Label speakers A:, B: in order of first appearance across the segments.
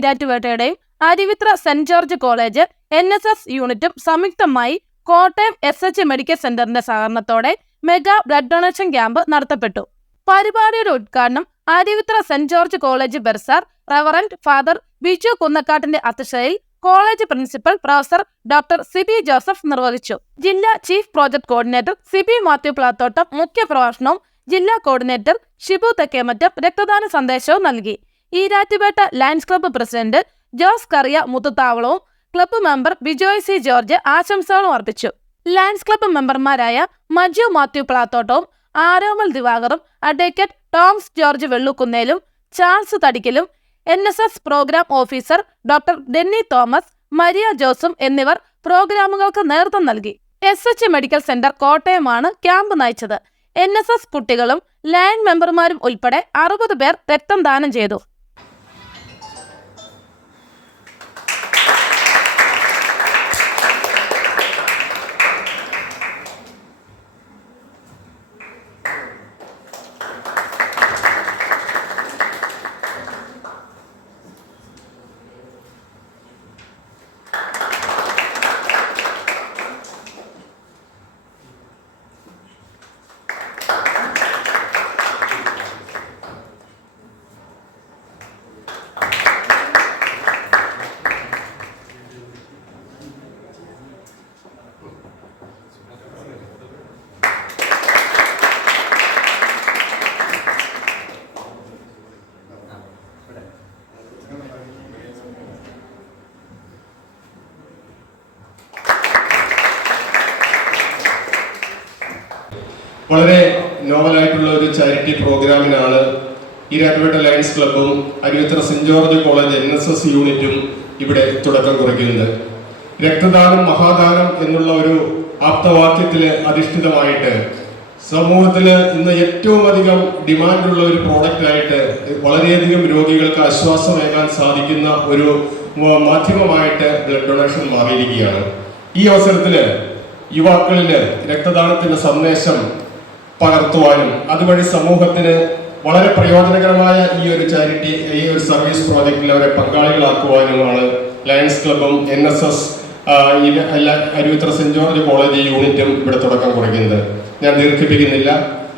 A: ഈരാറ്റുപേട്ടയുടെയും Aruvithura saint George college N S S യൂണിറ്റും സംയുക്തമായി Kottayam S H medical സെന്ററിന്റെ സഹകരണത്തോടെ മെഗാ ബ്ലഡ് ഡൊണേഷൻ ക്യാമ്പ് നടത്തപ്പെട്ടു. പരിപാടിയുടെ ഉദ്ഘാടനം Aruvithura Saint George college bursar reverend father Biju കുന്നക്കാട്ടിന്റെ അധ്യക്ഷതയിൽ college principal professor doctor Sibi Joseph നിർവഹിച്ചു. ജില്ലാ chief project coordinator Sibi Mathew Plathottam മുഖ്യ പ്രഭാഷണവും ജില്ലാ കോർഡിനേറ്റർ ഷിബു തെക്കേമറ്റം രക്തദാന സന്ദേശവും നൽകി. Erattupetta Lions club president Jose Kariya മുത്തുത്താവളവും club member Bijoy C George ആശംസകളും അർപ്പിച്ചു. ലയൻസ് ക്ലബ്ബ് മെമ്പർമാരായ മജു മാത്യു പ്ലാത്തോട്ടവും ആരോമൽ ദിവാകറും അഡ്വക്കേറ്റ് ടോംസ് ജോർജ് വെള്ളുക്കുന്നേലും Charles തടിക്കലും N S S programme officer doctor Denny Thomas Maria ജോസും എന്നിവർ പ്രോഗ്രാമുകൾക്ക് നേതൃത്വം നൽകി. എസ് എച്ച് മെഡിക്കൽ സെന്റർ കോട്ടയമാണ് ക്യാമ്പ് നയിച്ചത്. എൻ എസ് എസ് കുട്ടികളും ലയൺ മെമ്പർമാരും ഉൾപ്പെടെ അറുപത് പേർ രക്തം ദാനം ചെയ്തു.
B: വളരെ നോവലായിട്ടുള്ള ഒരു ചാരിറ്റി പ്രോഗ്രാമിനാണ് ഈ Erattupetta Lions ക്ലബ്ബും Aruvithura Saint George college N S S യൂണിറ്റും ഇവിടെ തുടക്കം കുറിക്കുന്നത്. രക്തദാനം മഹാദാനം എന്നുള്ള ഒരു ആപ്തവാക്യത്തിൽ അധിഷ്ഠിതമായിട്ട് സമൂഹത്തിൽ ഇന്ന് ഏറ്റവും അധികം ഡിമാൻഡുള്ള ഒരു പ്രോഡക്റ്റ് ആയിട്ട് വളരെയധികം രോഗികൾക്ക് ആശ്വാസമേകാൻ സാധിക്കുന്ന ഒരു മാധ്യമമായിട്ട് ബ്ലഡ് ഡൊണേഷൻ മാറിയിരിക്കുകയാണ്. ഈ അവസരത്തിൽ യുവാക്കളിൽ രക്തദാനത്തിന്റെ സന്ദേശം പകർത്തുവാനും അതുവഴി സമൂഹത്തിന് വളരെ പ്രയോജനകരമായ ഈ ഒരു ചാരിറ്റി ഈ ഒരു സർവീസ് പ്രോജക്റ്റിൽ അവരെ പങ്കാളികളാക്കുവാനുമാണ് Lions ക്ലബും N S S Aruvithura Saint George college യൂണിറ്റും ഇവിടെ തുടക്കം കുറിക്കുന്നത്. ഞാൻ ദീർഘിപ്പിക്കുന്നില്ല.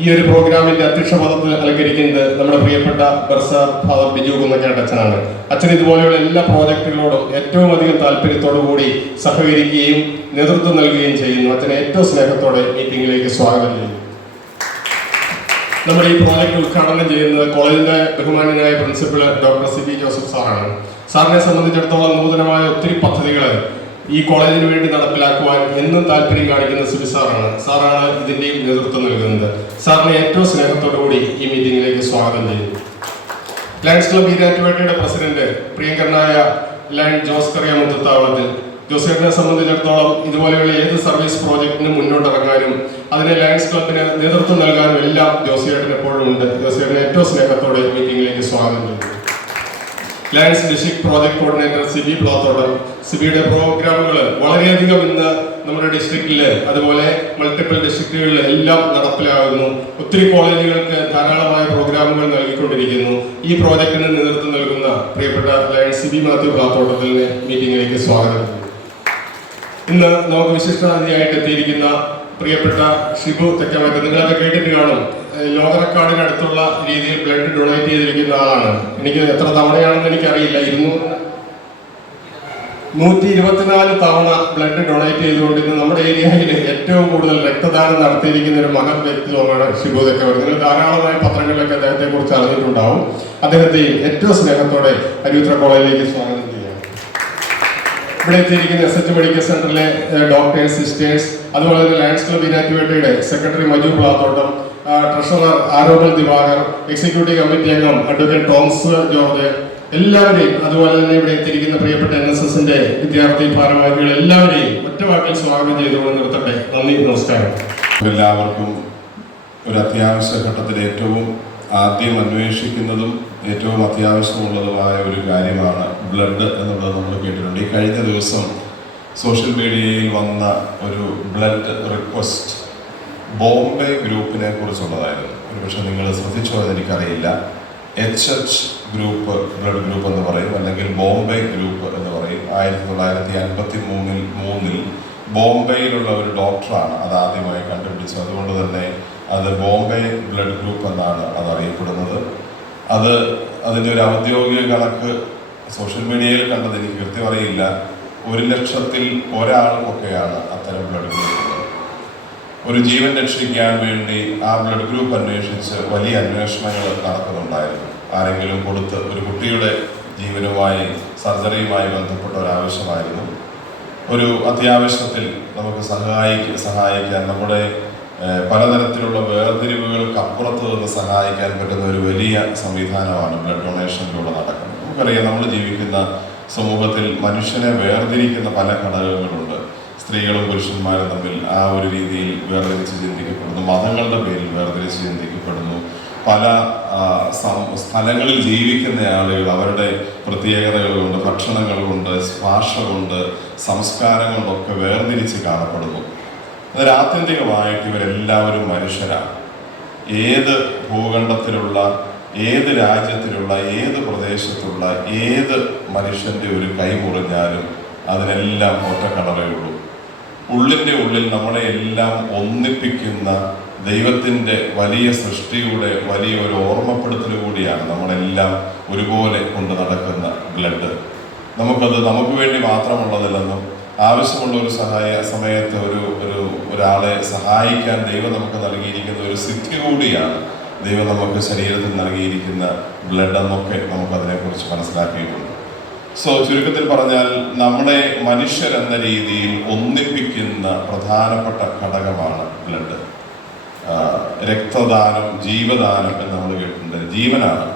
B: ഈ ഒരു പ്രോഗ്രാമിന്റെ അധ്യക്ഷ പദത്തിൽ അലങ്കരിക്കുന്നത് നമ്മുടെ പ്രിയപ്പെട്ട ബർസാർ ഫാദർ ബിജു കുന്നക്കേട്ട അച്ഛനാണ് അച്ഛൻ ഇതുപോലെയുള്ള എല്ലാ പ്രോജക്റ്റുകളോടും ഏറ്റവും അധികം താല്പര്യത്തോടു കൂടി സഹകരിക്കുകയും നേതൃത്വം നൽകുകയും ചെയ്യുന്നു. അച്ഛനെ ഏറ്റവും സ്നേഹത്തോടെ മീറ്റിംഗിലേക്ക് സ്വാഗതം ചെയ്യുന്നു. നമ്മുടെ ഈ പ്രോജക്റ്റ് ഉദ്ഘാടനം ചെയ്യുന്നത് കോളേജിന്റെ ബഹുമാന്യനായ principal doctor C B Joseph സാറാണ്. സാറിനെ സംബന്ധിച്ചിടത്തോളം നൂതനമായ ഒത്തിരി പദ്ധതികൾ ഈ കോളേജിന് വേണ്ടി നടപ്പിലാക്കുവാൻ എന്നും താല്പര്യം കാണിക്കുന്ന സുബി സാറാണ്. സാറാണ് ഇതിന്റെയും നേതൃത്വം നൽകുന്നത്. സാറിനെ ഏറ്റവും സ്നേഹത്തോടു കൂടി ഈ മീറ്റിംഗിലേക്ക് സ്വാഗതം ചെയ്യുന്നു ലയൺസ് ക്ലബ് ഈരാറ്റുപേട്ടയുടെ പ്രസിഡന്റ് പ്രിയങ്കരനായ ലയൺ ജോസ് കറിയ മുത്തത്താവളത്തിൽ ജോസേട്ടനെ സംബന്ധിച്ചിടത്തോളം ഇതുപോലെയുള്ള ഏത് സർവീസ് പ്രോജക്റ്റിനും മുന്നോട്ടിറങ്ങാനും അതിനെ ലയൺസ് ക്ലബിന് നേതൃത്വം നൽകാനും എല്ലാം ജോസേട്ടൻ എപ്പോഴും ഉണ്ട്. ജോസേട്ടനെ ഏറ്റവും സ്നേഹത്തോടെ മീറ്റിംഗിലേക്ക് സ്വാഗതം ചെയ്യുന്നു. Lions district project coordinator Sibi ബ്ലോത്തോട് സിബിയുടെ പ്രോഗ്രാമുകൾ വളരെയധികം ഇന്ന് നമ്മുടെ ഡിസ്ട്രിക്റ്റിൽ അതുപോലെ മൾട്ടിപ്പിൾ ഡിസ്ട്രിക്റ്റുകളിൽ എല്ലാം നടപ്പിലാകുന്നു. ഒത്തിരി കോളേജുകൾക്ക് ധാരാളമായ പ്രോഗ്രാമുകൾ നൽകിക്കൊണ്ടിരിക്കുന്നു. ഈ പ്രോജക്റ്റിന് നേതൃത്വം നൽകുന്ന പ്രിയപ്പെട്ട ലയൺസ് സിബി മാത്യു ബ്ലോത്തോട്ടത്തിൽ മീറ്റിംഗിലേക്ക് സ്വാഗതം. ഇന്ന് നമുക്ക് വിശിഷ്ടാതിഥിയായിട്ട് എത്തിയിരിക്കുന്ന പ്രിയപ്പെട്ട ഷിബു തെക്കമറ്റ നിങ്ങളൊക്കെ കേട്ടിട്ട് കാണും. ലോക റെക്കോർഡിനടുത്തുള്ള രീതിയിൽ ബ്ലഡ് ഡൊണേറ്റ് ചെയ്തിരിക്കുന്ന ആളാണ്. എനിക്ക് എത്ര തവണയാണെന്ന് എനിക്കറിയില്ല. ഇരുന്നൂറ് നൂറ്റി ഇരുപത്തിനാല് തവണ ബ്ലഡ് ഡൊണേറ്റ് ചെയ്തുകൊണ്ട് ഇന്ന് നമ്മുടെ ഏരിയയിൽ ഏറ്റവും കൂടുതൽ രക്തദാനം നടത്തിയിരിക്കുന്ന ഒരു മഹത് വ്യക്തിത്വമാണ് ഷിബു തെക്കമറ്റ നിങ്ങൾ ധാരാളമായ പത്രങ്ങളിലൊക്കെ അദ്ദേഹത്തെ കുറിച്ച് അറിഞ്ഞിട്ടുണ്ടാവും. അദ്ദേഹത്തെയും ഏറ്റവും സ്നേഹത്തോടെ അരിയുത്ര കോളേജിലേക്ക് സ്വാഗതം ചെയ്യാം ഇവിടെ എത്തിയിരിക്കുന്ന എസ് എച്ച് മെഡിക്കൽ സെന്ററിലെ ഡോക്ടേഴ്സ് സിസ്റ്റേഴ്സ് അതുപോലെ തന്നെ ലയൺസ് ക്ലബ് ഇനാക്ടിവേറ്റയുടെ സെക്രട്ടറി മജു പ്ലാത്തോട്ടം ട്രഷറർ ആരോഗ്യ ദിവാകർ എക്സിക്യൂട്ടീവ് കമ്മിറ്റി അംഗം അഡ്വക്കേറ്റ് ടോംസ് ജോർജ് എല്ലാവരെയും അതുപോലെ തന്നെ ഇവിടെ എത്തിയിരിക്കുന്ന പ്രിയപ്പെട്ട എൻ എസ് എസിന്റെ വിദ്യാർത്ഥി ഭാരവാഹികൾ എല്ലാവരെയും ഒറ്റ വാക്കിൽ സ്വാഗതം ചെയ്തുകൊണ്ട് നിർത്തട്ടെ. നന്ദി നമസ്കാരം.
C: എല്ലാവർക്കും ഒരു അത്യാവശ്യ ഘട്ടത്തിൽ ഏറ്റവും ആദ്യം അന്വേഷിക്കുന്നതും ഏറ്റവും അത്യാവശ്യമുള്ളതുമായ ഒരു കാര്യമാണ് ബ്ലഡ് എന്നുള്ളത് നമ്മൾ കേട്ടിട്ടുണ്ട്. ഈ കഴിഞ്ഞ ദിവസം സോഷ്യൽ മീഡിയയിൽ വന്ന ഒരു ബ്ലഡ് റിക്വസ്റ്റ് ബോംബെ ഗ്രൂപ്പിനെ കുറിച്ചുള്ളതായിരുന്നു. ഒരുപക്ഷെ നിങ്ങൾ ശ്രദ്ധിച്ചോ എന്ന് എനിക്കറിയില്ല. H H group blood group എന്ന് പറയും അല്ലെങ്കിൽ ബോംബെ ഗ്രൂപ്പ് എന്ന് പറയും. ആയിരത്തി തൊള്ളായിരത്തി അൻപത്തി മൂന്നിൽ മൂന്നിൽ ബോംബെയിലുള്ള ഒരു ഡോക്ടറാണ് അത് ആദ്യമായി കണ്ടുപിടിച്ചത്. അതുകൊണ്ട് തന്നെ അത് ബോംബെ ബ്ലഡ് ഗ്രൂപ്പ് എന്നാണ് അത് അറിയപ്പെടുന്നത്. അത് അതിന്റെ ഒരു ഔദ്യോഗിക കണക്ക് സോഷ്യൽ മീഡിയയിൽ കണ്ടത് എനിക്ക് കൃത്യം അറിയില്ല. ഒരു ലക്ഷത്തിൽ ഒരാൾക്കൊക്കെയാണ് അത്തരം ബ്ലഡ് ഗ്രൂപ്പ് ഒരു ജീവൻ രക്ഷിക്കാൻ വേണ്ടി ആ ബ്ലഡ് ഗ്രൂപ്പ് അന്വേഷിച്ച് വലിയ അന്വേഷണങ്ങൾ നടക്കുന്നുണ്ടായിരുന്നു ആരെങ്കിലും കൊടുത്ത് ഒരു കുട്ടിയുടെ ജീവനുമായി സർജറിയുമായി ബന്ധപ്പെട്ട ഒരാവശ്യമായിരുന്നു. ഒരു അത്യാവശ്യത്തിൽ നമുക്ക് സഹായിക്കാൻ സഹായിക്കാൻ നമ്മുടെ പലതരത്തിലുള്ള വേർതിരിവുകൾക്ക് അപ്പുറത്ത് നിന്ന് സഹായിക്കാൻ പറ്റുന്ന ഒരു വലിയ സംവിധാനമാണ് ബ്ലഡ് ഡൊണേഷനിലൂടെ നടക്കുന്നത്. നമുക്കറിയാം നമ്മൾ ജീവിക്കുന്ന സമൂഹത്തിൽ മനുഷ്യനെ വേർതിരിക്കുന്ന പല ഘടകങ്ങളുണ്ട്. സ്ത്രീകളും പുരുഷന്മാരും തമ്മിൽ ആ ഒരു രീതിയിൽ വേർതിരിച്ച് ചിന്തിക്കപ്പെടുന്നു. മതങ്ങളുടെ പേരിൽ വേർതിരിച്ച് ചിന്തിക്കപ്പെടുന്നു. പല സ്ഥലങ്ങളിൽ ജീവിക്കുന്ന ആളുകൾ അവരുടെ പ്രത്യേകതകൾ ഭക്ഷണങ്ങളുണ്ട് ഭാഷ കൊണ്ട് സംസ്കാരം വേർതിരിച്ച് കാണപ്പെടുന്നു. അതിൽ ആത്യന്തികമായിട്ട് ഇവരെല്ലാവരും മനുഷ്യരാണ്. ഏത് ഭൂഖണ്ഡത്തിലുള്ള ഏത് രാജ്യത്തിലുള്ള ഏത് പ്രദേശത്തുള്ള ഏത് മനുഷ്യന്റെ ഒരു കൈ മുറിഞ്ഞാലും അതിനെല്ലാം ഒറ്റ കളറേ ഉള്ളൂ ഉള്ളിന്റെ ഉള്ളിൽ നമ്മളെ എല്ലാം ഒന്നിപ്പിക്കുന്ന ദൈവത്തിന്റെ വലിയ സൃഷ്ടിയുടെ വലിയ ഒരു ഓർമ്മപ്പെടുത്തൽ കൂടിയാണ് നമ്മളെല്ലാം ഒരുപോലെ കൊണ്ട് നടക്കുന്ന ബ്ലഡ്. നമുക്കത് നമുക്ക് വേണ്ടി മാത്രമുള്ളതല്ലെന്നും ആവശ്യമുള്ള ഒരു സഹായ സമയത്ത് ഒരു ഒരു ഒരാളെ സഹായിക്കാൻ ദൈവം നമുക്ക് നൽകിയിരിക്കുന്ന ഒരു സിദ്ധി കൂടിയാണ് ദൈവം നമുക്ക് ശരീരത്തിൽ നൽകിയിരിക്കുന്ന ബ്ലഡ് എന്നൊക്കെ നമുക്ക് അതിനെക്കുറിച്ച് മനസ്സിലാക്കിയിട്ടുണ്ട്. സോ ചുരുക്കത്തിൽ പറഞ്ഞാൽ നമ്മളെ മനുഷ്യരെന്ന രീതിയിൽ ഒന്നിപ്പിക്കുന്ന പ്രധാനപ്പെട്ട ഘടകമാണ് ബ്ലഡ് രക്തദാനം ജീവദാനം എന്ന് നമ്മൾ കേട്ടിട്ടുണ്ട്. ജീവനാണ്.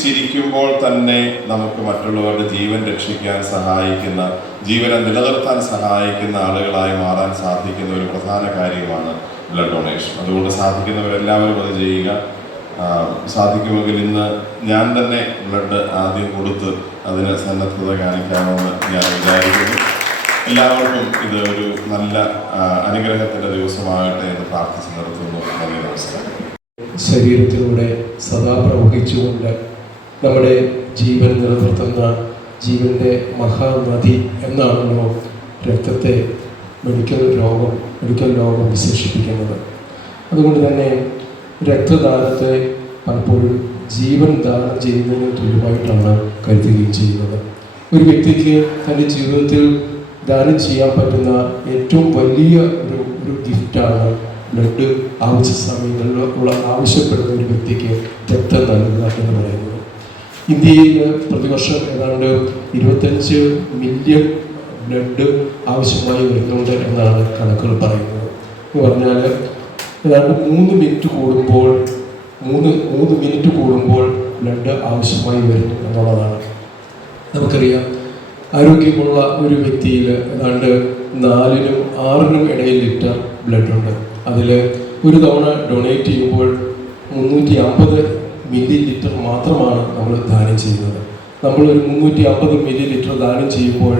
C: ജീവിച്ചിരിക്കുമ്പോൾ തന്നെ നമുക്ക് മറ്റുള്ളവരുടെ ജീവൻ രക്ഷിക്കാൻ സഹായിക്കുന്ന ജീവനെ നിലനിർത്താൻ സഹായിക്കുന്ന ആളുകളായി മാറാൻ സാധിക്കുന്ന ഒരു പ്രധാന കാര്യമാണ് ബ്ലഡ് ഡൊണേഷൻ അതുകൊണ്ട് സാധിക്കുന്നവരെല്ലാവരും അത് ചെയ്യുക. സാധിക്കുമെങ്കിൽ ഇന്ന് ഞാൻ തന്നെ ബ്ലഡ് ആദ്യം കൊടുത്ത് അതിന് സന്നദ്ധത കാണിക്കാമെന്ന് ഞാൻ വിചാരിക്കുന്നു. എല്ലാവർക്കും ഇത് ഒരു നല്ല അനുഗ്രഹത്തിന്റെ ദിവസമാകട്ടെ എന്ന് പ്രാർത്ഥിച്ച് നിർത്തുന്നു. നന്ദി നമസ്കാരം.
D: ശരീരത്തിലൂടെ സദാ പ്രവഹിച്ചുകൊണ്ട് നമ്മുടെ ജീവൻ നിലനിർത്തുന്ന ജീവന്റെ മഹാനദി എന്നാണല്ലോ രക്തത്തെ മെഡിക്കൽ രോഗം മെഡിക്കൽ രോഗം വിശേഷിപ്പിക്കുന്നത്. അതുകൊണ്ട് തന്നെ രക്തദാനത്തെ പലപ്പോഴും ജീവൻ ദാനം ചെയ്യുന്നതിന് തുല്യമായിട്ടാണ് കരുതുകയും ചെയ്യുന്നത്. ഒരു വ്യക്തിക്ക് തന്റെ ജീവിതത്തിൽ ദാനം ചെയ്യാൻ പറ്റുന്ന ഏറ്റവും വലിയ ഒരു ഒരു ഗിഫ്റ്റാണ് ബ്ലഡ് ആവശ്യ സമയങ്ങളിൽ ഉള്ള ആവശ്യപ്പെടുന്ന ഒരു വ്യക്തിക്ക് രക്തം നൽകുക എന്ന് പറയുന്നത്. ഇന്ത്യയിൽ പ്രതിവർഷം ഏതാണ്ട് ഇരുപത്തഞ്ച് മില്യൺ ബ്ലഡ് ആവശ്യമായി വരുന്നുണ്ട് എന്നാണ് കണക്കുകൾ പറയുന്നത്. എന്ന് പറഞ്ഞാൽ ഏതാണ്ട് മൂന്ന് മിനിറ്റ് കൂടുമ്പോൾ മൂന്ന് മൂന്ന് മിനിറ്റ് കൂടുമ്പോൾ ബ്ലഡ് ആവശ്യമായി വരും എന്നുള്ളതാണ്. നമുക്കറിയാം ആരോഗ്യമുള്ള ഒരു വ്യക്തിയിൽ ഏതാണ്ട് നാലിനും ആറിനും ഇടയിൽ ലിറ്റർ ബ്ലഡ് ഉണ്ട്. അതിൽ ഒരു തവണ ഡൊണേറ്റ് ചെയ്യുമ്പോൾ മുന്നൂറ്റി അമ്പത് മില്ലി ലിറ്റർ മാത്രമാണ് നമ്മൾ ദാനം ചെയ്യുന്നത്. നമ്മൾ ഒരു മുന്നൂറ്റി അമ്പത് മില്ലി ലിറ്റർ ദാനം ചെയ്യുമ്പോൾ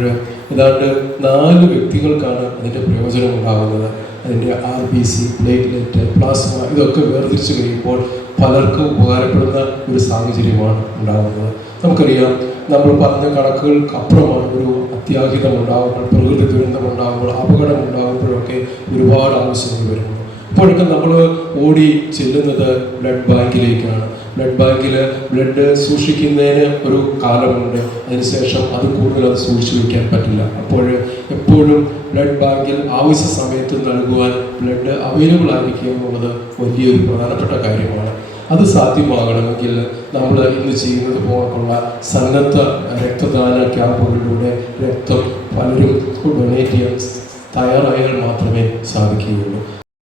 D: ഏതാണ്ട് നാല് വ്യക്തികൾക്കാണ് അതിന്റെ പ്രയോജനം ഉണ്ടാകുന്നത്. അതിന്റെ R B C platelet plasma ഇതൊക്കെ വേർതിരിച്ച് കഴിയുമ്പോൾ പലർക്കും ഉപകാരപ്പെടുന്ന ഒരു സാഹചര്യമാണ് ഉണ്ടാകുന്നത്. നമുക്കറിയാം നമ്മൾ പറഞ്ഞ കണക്കുകൾക്ക് അപ്പുറമാണ് ഒരു അത്യാഹിതം ഉണ്ടാകുമ്പോൾ പ്രകൃതി ദുരന്തം ഉണ്ടാകുമ്പോൾ അപകടം ഉണ്ടാകുമ്പോഴൊക്കെ ഒരുപാട് ആവശ്യങ്ങൾ വരുന്നു ഇപ്പോഴൊക്കെ നമ്മൾ ഓടി ചെല്ലുന്നത് ബ്ലഡ് ബാങ്കിലേക്കാണ് ബ്ലഡ് ബാങ്കിൽ ബ്ലഡ് സൂക്ഷിക്കുന്നതിന് ഒരു കാലമുണ്ട്. അതിനുശേഷം അത് കൂടുതൽ അത് സൂക്ഷിച്ചു വയ്ക്കാൻ പറ്റില്ല. അപ്പോൾ എപ്പോഴും ബ്ലഡ് ബാങ്കിൽ ആവശ്യ സമയത്ത് നൽകുവാൻ ബ്ലഡ് അവൈലബിൾ ആയിരിക്കുക എന്നുള്ളത് വലിയൊരു പ്രധാനപ്പെട്ട കാര്യമാണ്. അത് സാധ്യമാകണമെങ്കിൽ നമ്മൾ ഇന്ന് ചെയ്യുന്നത് പോലുള്ള സന്നദ്ധ രക്തദാന ക്യാമ്പുകളിലൂടെ രക്തം പലരും ഡൊണേറ്റ് ചെയ്യാൻ തയ്യാറായാൽ മാത്രമേ സാധിക്കുകയുള്ളൂ.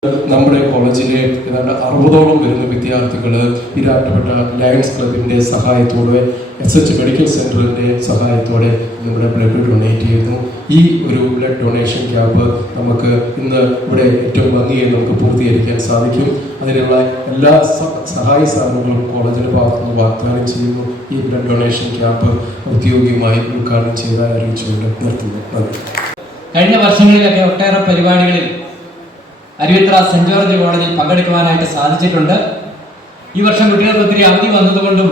D: നമ്മുടെ കോളേജിലെ ഏതാണ്ട് അറുപതോളം വരുന്ന വിദ്യാർത്ഥികൾ ഇരാട്ടപ്പെട്ട ലയൺസ് ക്ലബിന്റെ സഹായത്തോടെ എസ് എച്ച് മെഡിക്കൽ സെന്ററിന്റെ സഹായത്തോടെ നമ്മുടെ ബ്ലഡ് ഡൊണേറ്റ് ചെയ്യുന്നു. ഈ ഒരു ബ്ലഡ് ഡൊണേഷൻ ക്യാമ്പ് നമുക്ക് ഇന്ന് ഇവിടെ ഏറ്റവും ഭംഗിയായി നമുക്ക് പൂർത്തീകരിക്കാൻ സാധിക്കും. അതിനുള്ള എല്ലാ സഹായ സാധനങ്ങളും കോളേജിന്റെ ഭാഗത്ത് നിന്ന് വാഗ്ദാനം ചെയ്യുന്നു. ഈ ബ്ലഡ് ഡൊണേഷൻ ക്യാമ്പ് ഔദ്യോഗികമായി ഉദ്ഘാടനം ചെയ്താൽ അറിയിച്ചുകൊണ്ട് നിർത്തുന്നു. നന്ദി.
E: കഴിഞ്ഞ വർഷങ്ങളിലൊക്കെ ഒട്ടേറെ പരിപാടികളിൽ അരുവിത്ര സെന്റ് ജോർജ് കോളേജിൽ പങ്കെടുക്കുവാനായിട്ട് സാധിച്ചിട്ടുണ്ട്. ഈ വർഷം കുട്ടികൾക്ക് ഒത്തിരി അവധി വന്നതുകൊണ്ടും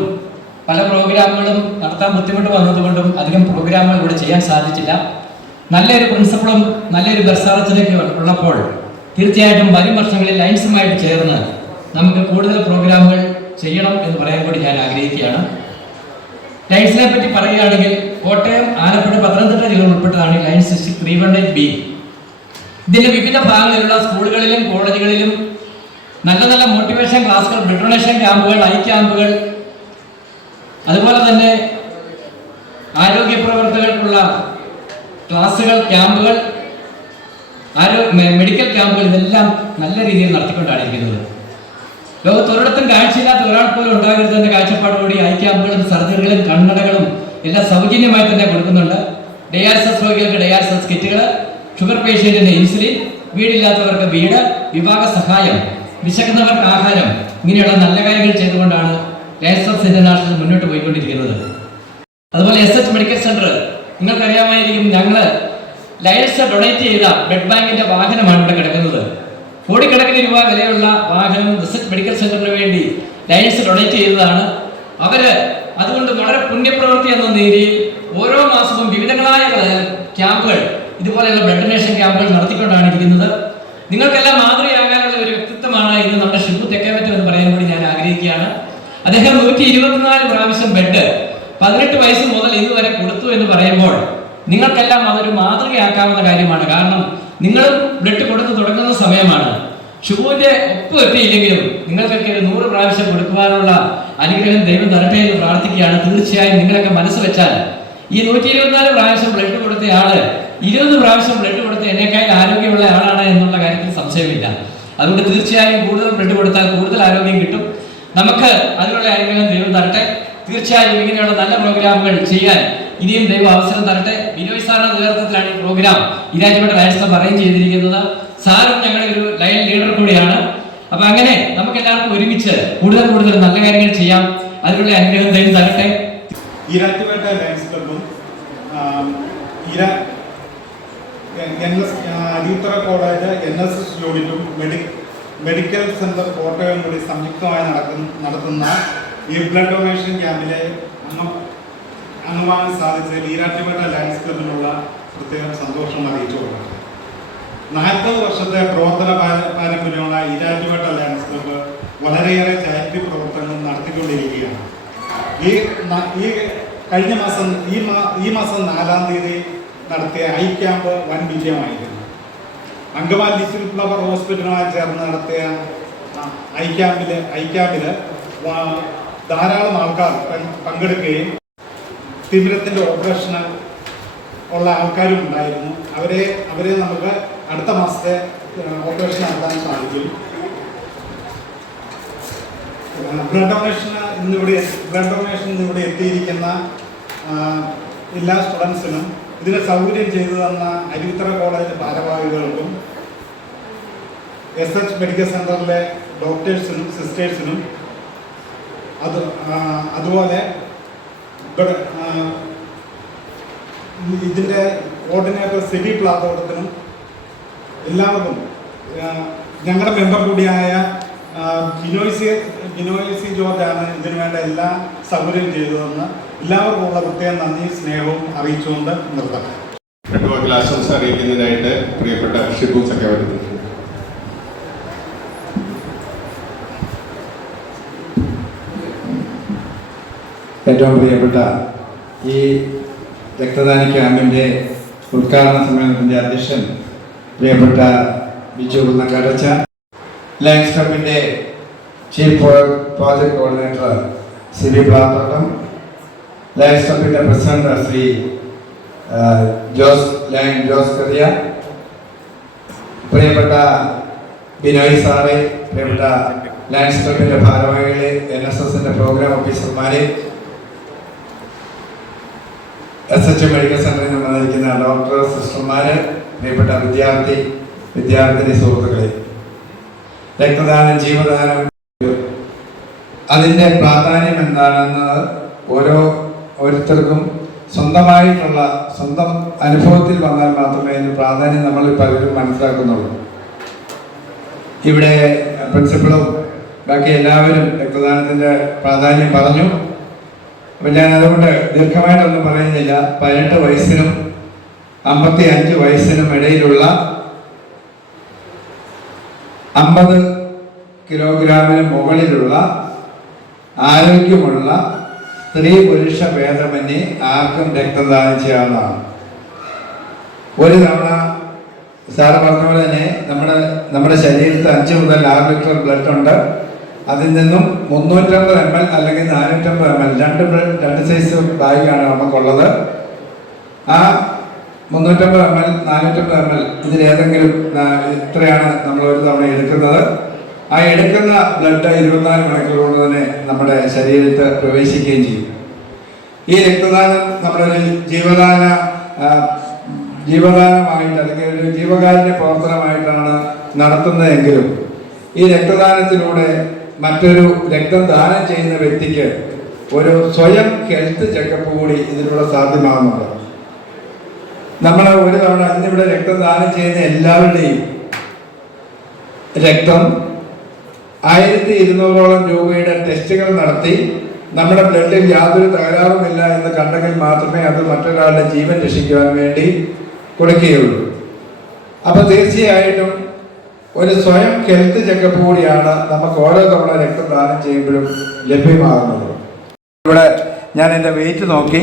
E: പല പ്രോഗ്രാമുകളും നടത്താൻ ബുദ്ധിമുട്ട് വന്നതുകൊണ്ടും അധികം പ്രോഗ്രാമുകൾ ഇവിടെ ചെയ്യാൻ സാധിച്ചില്ല. നല്ലൊരു പ്രിൻസിപ്പളും നല്ലൊരു ബസ്സാറത്തിലേക്ക് ഉള്ളപ്പോൾ തീർച്ചയായിട്ടും വരും വർഷങ്ങളിൽ ലൈൻസുമായിട്ട് ചേർന്ന് നമുക്ക് കൂടുതൽ പ്രോഗ്രാമുകൾ ചെയ്യണം എന്ന് പറയാൻ കൂടി ഞാൻ ആഗ്രഹിക്കുകയാണ്. ലൈൻസിനെ പറ്റി പറയുകയാണെങ്കിൽ കോട്ടയം ആലപ്പുഴ പത്തനംതിട്ട ജില്ലകൾ ഉൾപ്പെട്ടതാണ് Lions three one eight B. ഇതിന്റെ വിവിധ ഭാഗങ്ങളിലുള്ള സ്കൂളുകളിലും കോളേജുകളിലും നല്ല നല്ല മോട്ടിവേഷൻ ക്ലാസുകൾ ബ്ലഡ് ക്യാമ്പുകൾ ഐ ക്യാമ്പുകൾ അതുപോലെ തന്നെ ആരോഗ്യ പ്രവർത്തകർക്കുള്ള ക്ലാസുകൾ ക്യാമ്പുകൾ മെഡിക്കൽ ക്യാമ്പുകൾ ഇതെല്ലാം നല്ല രീതിയിൽ നടത്തിക്കൊണ്ടാണ് ഇരിക്കുന്നത് ലോകത്തൊരിടത്തും കാഴ്ചയില്ലാത്ത ഒരാൾ പോലും ഉണ്ടാകരുത് എന്ന കാഴ്ചപ്പാടോടെ ഐ ക്യാമ്പുകളും സർജറികളും കണ്ണടകളും എല്ലാം സൗജന്യമായി തന്നെ കൊടുക്കുന്നുണ്ട്. ഡയാലിസിസ് രോഗികൾക്ക് ഡയാലിസിസ് കിറ്റുകൾ ഷുഗർ പേഷ്യന്റിന് ഇൻസുലിൻ വീടില്ലാത്തവർക്ക് വീട് വിഭാഗ സഹായം വിശക്കുന്നവർക്ക് ആഹാരം ഇങ്ങനെയുള്ള നല്ല കാര്യങ്ങൾ ചെയ്തുകൊണ്ടാണ് ലൈസൻസ് ഇന്റർനാഷണൽ മുന്നോട്ട് പോയിക്കൊണ്ടിരിക്കുന്നത്. അതുപോലെ എസ് എച്ച് മെഡിക്കൽ സെന്റർ നിങ്ങൾക്കറിയാമായിരിക്കും ഞങ്ങൾ ലൈസ ഡൊണേറ്റ് ചെയ്ത ബ്ലഡ് ബാങ്കിന്റെ വാഹനമാണ് ഇവിടെ കിടക്കുന്നത്. കോടിക്കണക്കിന് രൂപ വിലയുള്ള വാഹനം എസ് എച്ച് മെഡിക്കൽ സെന്ററിന് വേണ്ടി ലയൻസ് ഡൊണേറ്റ് ചെയ്തതാണ്. അവർ അതുകൊണ്ട് വളരെ പുണ്യപ്രവൃത്തി എന്ന നിലയിൽ ഓരോ മാസവും വിവിധങ്ങളായ ക്യാമ്പുകൾ ഇതുപോലെയുള്ള ബ്ലഡ് ഡൊണേഷൻ ക്യാമ്പുകൾ നടത്തിക്കൊണ്ടാണ് ഇരിക്കുന്നത്. നിങ്ങൾക്കെല്ലാം മാതൃകയാകാനുള്ള ഒരു വ്യക്തിത്വമാണ് ഇന്ന് നമ്മുടെ ഷിബു തെക്കേമറ്റം എന്ന് പറയാൻ കൂടി ഞാൻ ആഗ്രഹിക്കുകയാണ്. അദ്ദേഹം നൂറ്റി ഇരുപത്തിനാല് പ്രാവശ്യം ബെഡ് പതിനെട്ട് വയസ്സ് മുതൽ ഇതുവരെ വരെ കൊടുത്തു എന്ന് പറയുമ്പോൾ നിങ്ങൾക്കെല്ലാം അതൊരു മാതൃകയാക്കാവുന്ന കാര്യമാണ്. കാരണം നിങ്ങൾ ബ്ലഡ് കൊടുത്തു തുടങ്ങുന്ന സമയമാണ്. ഷുബുവിന്റെ ഒപ്പ് എത്തിയില്ലെങ്കിലും നിങ്ങൾക്കൊക്കെ ഒരു നൂറ് പ്രാവശ്യം കൊടുക്കുവാനുള്ള അനുഗ്രഹം ദൈവം തരട്ടെ എന്ന് പ്രാർത്ഥിക്കുകയാണ്. തീർച്ചയായും നിങ്ങളൊക്കെ മനസ്സ് വെച്ചാൽ ഈ നൂറ്റി ഇരുപത്തിനാല് പ്രാവശ്യം ബ്ലഡ് കൊടുത്ത ആൾ ഇരുപത് പ്രാവശ്യം ബ്ലഡ് കൊടുത്ത് എന്നേക്കാൾ ആരോഗ്യമുള്ള ആളാണ് എന്നുള്ള കാര്യത്തിൽ സംശയമില്ല. അതുകൊണ്ട് തീർച്ചയായും കൂടുതൽ ബ്ലഡ് കൊടുത്താൽ കൂടുതൽ ആരോഗ്യം കിട്ടും. നമുക്ക് അതിനുള്ള അനുഗ്രഹം ദൈവം തരട്ടെ. തീർച്ചയായും ഇങ്ങനെയുള്ള നല്ല പ്രോഗ്രാമുകൾ ചെയ്യാൻ ഇനിയും ദൈവം അവസരം തരട്ടെ. ബിനോയ് സാറിന്റെ നേതൃത്വത്തിലാണ് ഈ പ്രോഗ്രാം ലയൻസ് ക്ലബ് അറേഞ്ച് ചെയ്തിരിക്കുന്നത്. സാറും ഞങ്ങളുടെ ഒരു ലൈൻ ലീഡർ കൂടിയാണ്. അപ്പൊ അങ്ങനെ നമുക്ക് എല്ലാവർക്കും ഒരുമിച്ച് കൂടുതൽ കൂടുതൽ നല്ല കാര്യങ്ങൾ ചെയ്യാം. അതിനുള്ള അനുഗ്രഹം ദൈവം തരട്ടെ.
F: Erattupetta ഈര N S Aruvithura college N S S യൂണിറ്റും മെഡി മെഡിക്കൽ സെന്റർ കോട്ടയം കൂടി സംയുക്തമായി നടക്കുന്ന നടത്തുന്ന ഈ ബ്ലഡ് ഡൊണേഷൻ ക്യാമ്പിലെ അംഗം അംഗമാകാൻ സാധിച്ചതിൽ ഈരാറ്റുപേട്ട ലയൻസ് ക്ലബിനുള്ള പ്രത്യേകം സന്തോഷം അറിയിച്ചുകൊള്ളാം നാൽപ്പത് വർഷത്തെ പ്രവർത്തന പാര- പാരമ്പര്യമുള്ള ഈരാറ്റുപേട്ട ലയൻസ് ക്ലബ്ബ് വളരെയേറെ ചാരിറ്റി പ്രവർത്തനങ്ങൾ നടത്തിക്കൊണ്ടിരിക്കുകയാണ്. ഈ ഈ കഴിഞ്ഞ മാസം ഈ മാസം നാലാം തീയതി നടത്തിയ ഐ ക്യാമ്പ് വൻ വിജയമായിരുന്നു. അങ്കമാലി ഡിസ്റ്റിൽ ഫ്ലവർ ഹോസ്പിറ്റലുമായി ചേർന്ന് നടത്തിയ ഐ ക്യാമ്പിൽ ഐ ക്യാമ്പിൽ ധാരാളം ആൾക്കാർ പങ്ക് പങ്കെടുക്കുകയും തിമിരത്തിന്റെ ഓപ്പറേഷന് ഉള്ള ആൾക്കാരും ഉണ്ടായിരുന്നു. അവരെ അവരെ നമുക്ക് അടുത്ത മാസത്തെ ഓപ്പറേഷൻ നടത്താൻ സാധിക്കും. ബ്ലഡ് ഡൊണേഷന് ഇന്നിവിടെ ബ്ലഡ് ഡൊണേഷൻ ഇന്നിവിടെ എത്തിയിരിക്കുന്ന എല്ലാ സ്റ്റുഡൻസിനും ഇതിന് സൗകര്യം ചെയ്തു തന്ന അരിത്ര കോളേജ് ഭാരവാഹികൾക്കും എസ് എച്ച് മെഡിക്കൽ സെന്ററിലെ ഡോക്ടേഴ്സിനും സിസ്റ്റേഴ്സിനും അത് അതുപോലെ ഇതിന്റെ കോർഡിനേറ്റർ സിബി പ്ലാത്തോട്ടത്തിനും എല്ലാവർക്കും ഞങ്ങളുടെ മെമ്പർ കൂടിയായ ബിനോയ്സി ബിനോയ് സി ബിനോയ് സി ജോർജാണ് ഇതിനു വേണ്ട എല്ലാ സൗകര്യം ചെയ്തതെന്ന് എല്ലാവർക്കുമുള്ള പ്രത്യേക നന്ദിയും സ്നേഹവും അറിയിച്ചുകൊണ്ട് നിർത്തട്ടെ
B: രണ്ടു വാക്കിൽ ആശംസ അറിയിക്കുന്നതിനായിട്ട് പ്രിയപ്പെട്ട ഷിബു ചക്രവർത്തി
G: ഏറ്റവും പ്രിയപ്പെട്ട ഈ രക്തദാന ക്യാമ്പിന്റെ ഉദ്ഘാടന സമ്മേളനത്തിന്റെ അധ്യക്ഷൻ പ്രിയപ്പെട്ട ബിജു കുന്നക്കടച്ച ലയൻസ് ക്ലബിന്റെ chief pro- project coordinator Sibi Plathottam Lions ക്ലബിന്റെ പ്രസിഡന്റ് ശ്രീ ജോസ് ലയൻ ജോസ് കറിയ. പ്രിയപ്പെട്ട ബിനോയ് സാറ് പ്രിയപ്പെട്ട ക്ലബിന്റെ ഭാരവാഹികളെ എൻ എസ് എസിന്റെ പ്രോഗ്രാം ഓഫീസർമാരെ എസ് എച്ച് മെഡിക്കൽ സെന്ററിൽ നിന്ന് വന്നിരിക്കുന്ന ഡോക്ടർ സിസ്റ്റർമാരെ പ്രിയപ്പെട്ട വിദ്യാർത്ഥി വിദ്യാർത്ഥിനി സുഹൃത്തുക്കളെ. രക്തദാനം ജീവദാനം. അതിന്റെ പ്രാധാന്യം എന്താണെന്ന് ഓരോ ഓരോരുത്തർക്കും സ്വന്തമായിട്ടുള്ള സ്വന്തം അനുഭവത്തിൽ വന്നാൽ മാത്രമേ അതിന് പ്രാധാന്യം നമ്മൾ പലരും മനസ്സിലാക്കുന്നുള്ളൂ. ഇവിടെ പ്രിൻസിപ്പളും ബാക്കി എല്ലാവരും രക്തദാനത്തിന്റെ പ്രാധാന്യം പറഞ്ഞു. അപ്പം ഞാൻ അതുകൊണ്ട് ദീർഘമായിട്ടൊന്നും പറയുന്നില്ല. പതിനെട്ട് വയസ്സിനും അമ്പത്തി അഞ്ച് വയസ്സിനും ഇടയിലുള്ള അമ്പത് കിലോഗ്രാമിന് മുകളിലുള്ള ആരോഗ്യമുള്ള സ്ത്രീ പുരുഷ ഭേദമന്യേ ആർക്കും രക്തദാനം ചെയ്യാവുന്നതാണ്. ഒരു തവണ സാറ് പറഞ്ഞ പോലെ തന്നെ നമ്മുടെ നമ്മുടെ ശരീരത്തിൽ അഞ്ച് മുതൽ ആറ് ലിറ്റർ ബ്ലഡ് ഉണ്ട്. അതിൽ നിന്നും മുന്നൂറ്റമ്പത് എം എൽ അല്ലെങ്കിൽ നാനൂറ്റമ്പത് എം എൽ രണ്ട് ബ്ലഡ് രണ്ട് സൈസ് ബാഗാണ് നമുക്കുള്ളത്. ആ മുന്നൂറ്റമ്പത് എം എൽ നാനൂറ്റമ്പത് എം എൽ ഇതിലേതെങ്കിലും ഇത്രയാണ് നമ്മൾ ഒരു തവണ എടുക്കുന്നത്. ആ എടുക്കുന്ന ബ്ലഡ് ഇരുപത്തിനാല് മണിക്കൂർ കൊണ്ട് തന്നെ നമ്മുടെ ശരീരത്ത് പ്രവേശിക്കുകയും ചെയ്യും. ഈ രക്തദാനം നമ്മളൊരു ജീവദാന ജീവദാനമായിട്ട് അല്ലെങ്കിൽ ഒരു ജീവകാരുണ്യ പ്രവർത്തനമായിട്ടാണ് നടത്തുന്നതെങ്കിലും ഈ രക്തദാനത്തിലൂടെ മറ്റൊരു രക്തം ദാനം ചെയ്യുന്ന വ്യക്തിക്ക് ഒരു സ്വയം ഹെൽത്ത് ചെക്കപ്പ് കൂടി ഇതിലൂടെ സാധ്യമാകുന്നുണ്ട്. നമ്മൾ ഒരു തവണ ഇന്നിവിടെ രക്തം ദാനം ചെയ്യുന്ന എല്ലാവരുടെയും രക്തം ആയിരത്തി ഇരുന്നൂറോളം രൂപയുടെ ടെസ്റ്റുകൾ നടത്തി നമ്മുടെ ബ്ലഡിൽ യാതൊരു തകരാറുമില്ല എന്ന് കണ്ടെങ്കിൽ മാത്രമേ അത് മറ്റൊരാളുടെ ജീവൻ രക്ഷിക്കുവാൻ വേണ്ടി കൊടുക്കുകയുള്ളൂ. അപ്പോൾ തീർച്ചയായിട്ടും ഒരു സ്വയം ഹെൽത്ത് ചെക്കപ്പ് കൂടിയാണ് നമുക്ക് ഓരോ തവണ രക്തദാനം ചെയ്യുമ്പോഴും ലഭ്യമാകുന്നത്. ഇവിടെ ഞാൻ എന്റെ വെയിറ്റ് നോക്കി.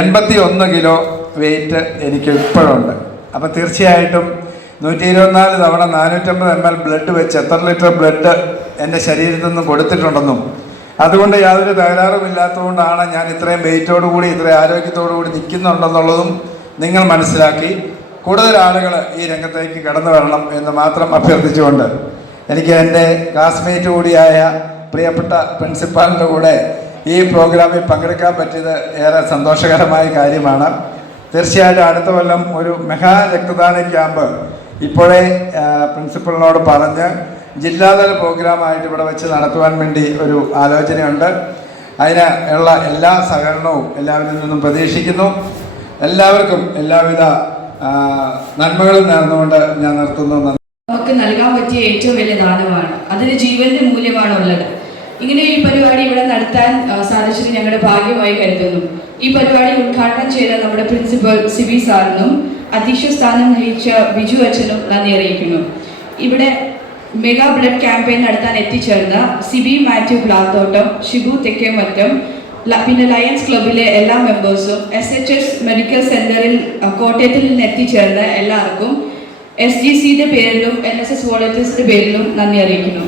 G: എൺപത്തി ഒന്ന് കിലോ വെയിറ്റ് എനിക്ക് ഇപ്പോഴുണ്ട്. അപ്പം തീർച്ചയായിട്ടും നൂറ്റി ഇരുപത്തിനാല് തവണ നാനൂറ്റമ്പത് എം എൽ ബ്ലഡ് വെച്ച് എത്ര ലിറ്റർ ബ്ലഡ് എന്റെ ശരീരത്തിൽ നിന്ന് കൊടുത്തിട്ടുണ്ടെന്നും അതുകൊണ്ട് യാതൊരു തകരാറുമില്ലാത്തതുകൊണ്ടാണ് ഞാൻ ഇത്രയും വെയിറ്റോടു കൂടി ഇത്രയും ആരോഗ്യത്തോടു കൂടി നിൽക്കുന്നുണ്ടെന്നുള്ളതും നിങ്ങൾ മനസ്സിലാക്കി. കൂടുതൽ ആളുകൾ ഈ രംഗത്തേക്ക് കടന്നു വരണം എന്ന് മാത്രം അഭ്യർത്ഥിച്ചുകൊണ്ട് എനിക്ക് എന്റെ ക്ലാസ്മേറ്റ് കൂടിയായ പ്രിയപ്പെട്ട പ്രിൻസിപ്പാളിന്റെ കൂടെ ഈ പ്രോഗ്രാമിൽ പങ്കെടുക്കാൻ പറ്റിയത് ഏറെ സന്തോഷകരമായ കാര്യമാണ്. തീർച്ചയായിട്ടും അടുത്ത കൊല്ലം ഒരു മെഗാ രക്തദാന ക്യാമ്പ് ഇപ്പോഴേ പ്രിൻസിപ്പളിനോട് പറഞ്ഞ് ജില്ലാതല പ്രോഗ്രാമായിട്ട് ഇവിടെ വെച്ച് നടത്തുവാൻ വേണ്ടി ഒരു ആലോചനയുണ്ട്. അതിന് ഉള്ള എല്ലാ സഹകരണവും എല്ലാവരിൽ നിന്നും പ്രതീക്ഷിക്കുന്നു. എല്ലാവർക്കും എല്ലാവിധ നന്മകളും നേർന്നുകൊണ്ട് ഞാൻ നിർത്തുന്നു.
H: നമുക്ക് നൽകാൻ പറ്റിയ ഏറ്റവും വലിയ ദാനമാണ്. അതിന് ജീവന്റെ മൂല്യമാണ് ഉള്ളത്. ഇങ്ങനെ ഈ പരിപാടി ഇവിടെ നടത്താൻ സാധിച്ചത് ഞങ്ങളുടെ ഭാഗ്യമായി കരുതുന്നു. ഈ പരിപാടി ഉദ്ഘാടനം ചെയ്ത നമ്മുടെ പ്രിൻസിപ്പൽ സിബി സാറിനും അധ്യക്ഷ സ്ഥാനം വഹിച്ച ബിജു അച്ഛനും നന്ദി അറിയിക്കുന്നു. ഇവിടെ മെഗാ ബ്ലഡ് ക്യാമ്പയിൻ നടത്താൻ എത്തിച്ചേർന്ന സിബി മാത്യു പ്ലാത്തോട്ടം ഷിബു തെക്കേമറ്റം പിന്നെ ലയൺസ് ക്ലബിലെ എല്ലാ മെമ്പേഴ്സും എസ് എച്ച് എസ് മെഡിക്കൽ സെന്ററിൽ കോട്ടയത്തിൽ നിന്ന് എത്തിച്ചേർന്ന എല്ലാവർക്കും എസ് ജി സിയുടെ പേരിലും എൻ എസ് എസ് വോളണ്ടിയേഴ്സിന്റെ പേരിലും നന്ദി അറിയിക്കുന്നു.